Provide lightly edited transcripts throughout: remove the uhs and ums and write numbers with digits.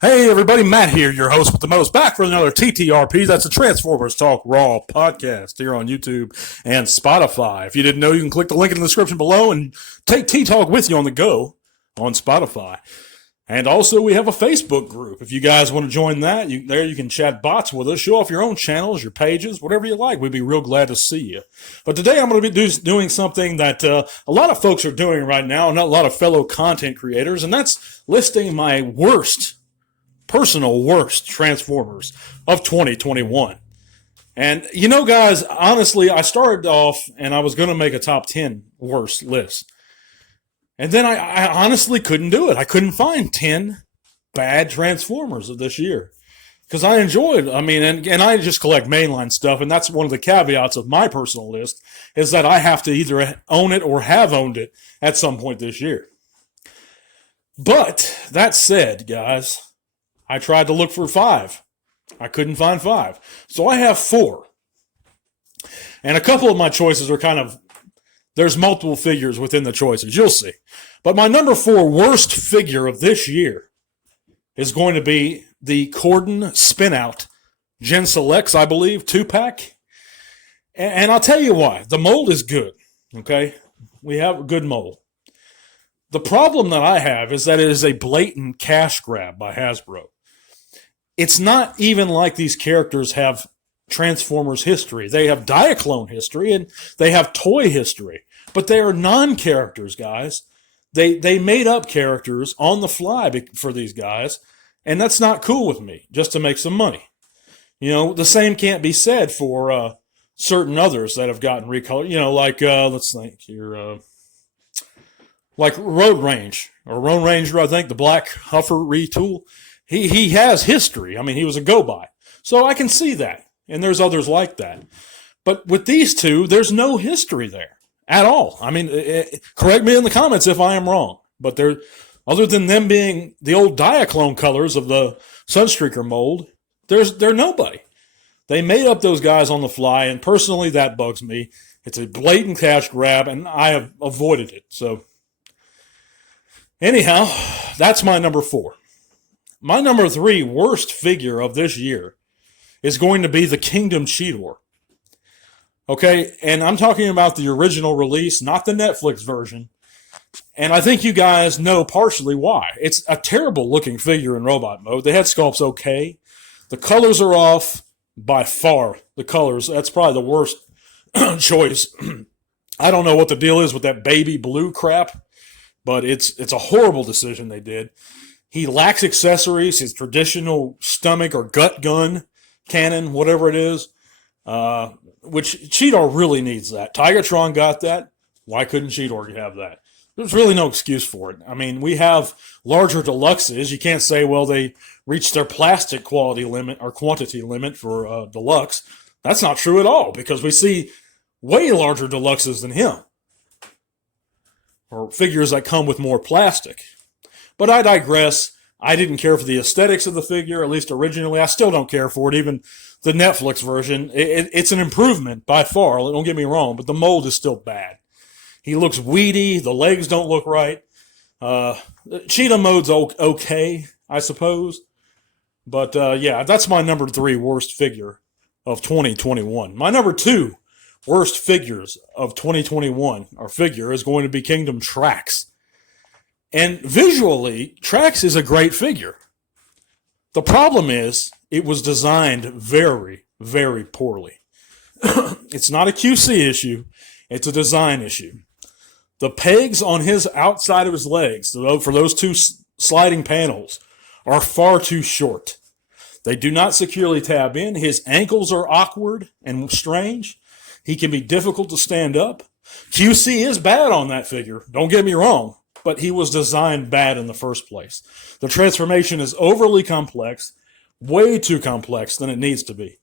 Hey everybody, Matt here, your host with the most, back for another TTRP. That's a Transformers Talk Raw podcast here on YouTube and Spotify. If you didn't know, you can click the link in the description below and take T-Talk with you on the go on Spotify. And also, we have a Facebook group. If you guys want to join that, there you can chat bots with us, show off your own channels, your pages, whatever you like. We'd be real glad to see you. But today I'm going to be doing something that a lot of folks are doing right now, and a lot of fellow content creators, and that's listing my personal worst Transformers of 2021. And you know, guys, honestly, I started off and I was going to make a top 10 worst list. And then I honestly couldn't do it. I couldn't find 10 bad Transformers of this year. Because I enjoyed, and I just collect mainline stuff, and that's one of the caveats of my personal list, is that I have to either own it or have owned it at some point this year. But, that said, guys, I tried to look for 5. I couldn't find 5. So I have 4. And a couple of my choices are there's multiple figures within the choices. You'll see. But my number 4 worst figure of this year is going to be the Corden Spin-Out Gen Selects, I believe, 2-pack. And I'll tell you why. The mold is good, okay? We have a good mold. The problem that I have is that it is a blatant cash grab by Hasbro. It's not even like these characters have Transformers history. They have Diaclone history and they have toy history. But they are non-characters, guys. They made up characters on the fly for these guys, and that's not cool with me, just to make some money. You know, the same can't be said for certain others that have gotten recolored. You know, like, let's think here, like Road Ranger, I think, the Black Huffer retool. He has history. I mean, he was a go-by. So I can see that. And there's others like that. But with these two, there's no history there at all. I mean, correct me in the comments if I am wrong. But they're, other than them being the old Diaclone colors of the Sunstreaker mold, they're nobody. They made up those guys on the fly, and personally, that bugs me. It's a blatant cash grab, and I have avoided it. So, anyhow, that's my number 4. My number 3 worst figure of this year is going to be the Kingdom Cheetor. Okay, and I'm talking about the original release, not the Netflix version. And I think you guys know partially why. It's a terrible looking figure in robot mode. The head sculpt's okay. The colors are off by far. The colors, that's probably the worst choice. I don't know what the deal is with that baby blue crap, but it's a horrible decision they did. He lacks accessories, his traditional stomach or gut gun cannon, whatever it is, which Cheetor really needs that. Tigatron got that. Why couldn't Cheetor have that? There's really no excuse for it. I mean, we have larger deluxes. You can't say, well, they reached their plastic quality limit or quantity limit for deluxe. That's not true at all, because we see way larger deluxes than him, or figures that come with more plastic. But I digress. I didn't care for the aesthetics of the figure, at least originally. I still don't care for it. Even the Netflix version, it's an improvement by far. Don't get me wrong, but the mold is still bad. He looks weedy. The legs don't look right. Cheetah mode's okay, I suppose. But yeah, that's my number 3 worst figure of 2021. My number 2 worst figures of 2021, or figure, is going to be Kingdom Trax. And visually, Trax is a great figure. The problem is, it was designed very, very poorly. It's not a QC issue, it's a design issue. The pegs on his outside of his legs, for those 2 sliding panels, are far too short. They do not securely tab in. His ankles are awkward and strange. He can be difficult to stand up. QC is bad on that figure, don't get me wrong. But he was designed bad in the first place. The transformation is overly complex, way too complex than it needs to be.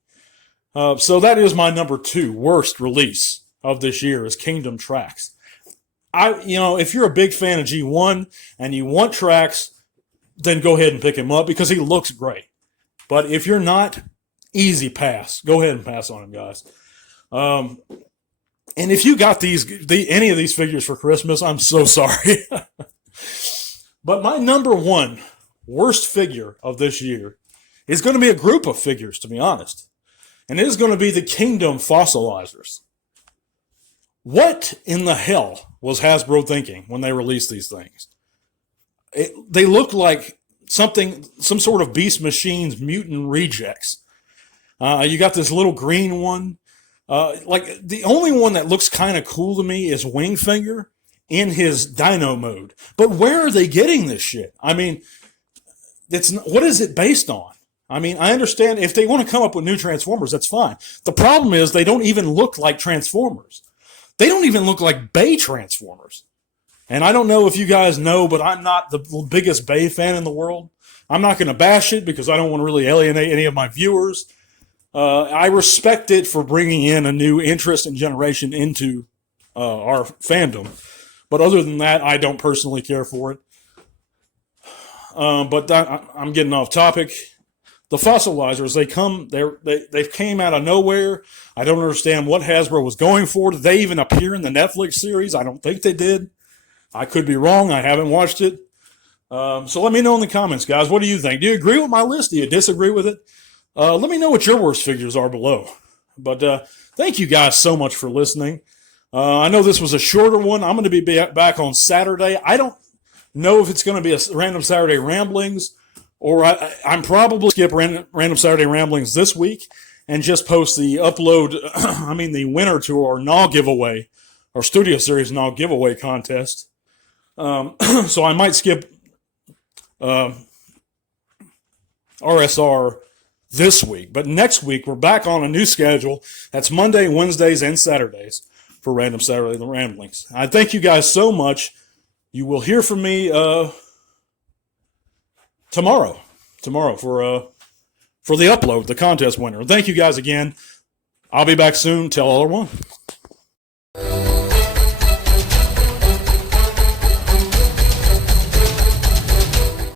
So that is my number 2 worst release of this year, is Kingdom Trax. If you're a big fan of G1 and you want Trax, then go ahead and pick him up because he looks great. But if you're not, easy pass. Go ahead and pass on him, guys. And if you got any of these figures for Christmas, I'm so sorry. But my number 1 worst figure of this year is going to be a group of figures, to be honest. And it is going to be the Kingdom Fossilizers. What in the hell was Hasbro thinking when they released these things? They look like some sort of Beast Machines mutant rejects. You got this little green one. Like the only one that looks kind of cool to me is Wingfinger in his Dino mode. But where are they getting this shit? I mean, what is it based on? I mean, I understand if they want to come up with new Transformers, that's fine. The problem is they don't even look like Transformers. They don't even look like Bay Transformers. And I don't know if you guys know, but I'm not the biggest Bay fan in the world. I'm not going to bash it because I don't want to really alienate any of my viewers. I respect it for bringing in a new interest and generation into our fandom. But other than that, I don't personally care for it. But I'm getting off topic. The Fossilizers, they came out of nowhere. I don't understand what Hasbro was going for. Did they even appear in the Netflix series? I don't think they did. I could be wrong. I haven't watched it. So let me know in the comments, guys. What do you think? Do you agree with my list? Do you disagree with it? Let me know what your worst figures are below. But thank you guys so much for listening. I know this was a shorter one. I'm going to be back on Saturday. I don't know if it's going to be a Random Saturday Ramblings, or I'm probably skip Random Saturday Ramblings this week and just post the the winner to our NAW giveaway, our Studio Series NAW giveaway contest. So I might skip RSR this week. But next week, we're back on a new schedule. That's Monday, Wednesdays, and Saturdays for Random Saturday Ramblings. I thank you guys so much. You will hear from me tomorrow for the upload, the contest winner. Thank you guys again. I'll be back soon. Tell all one.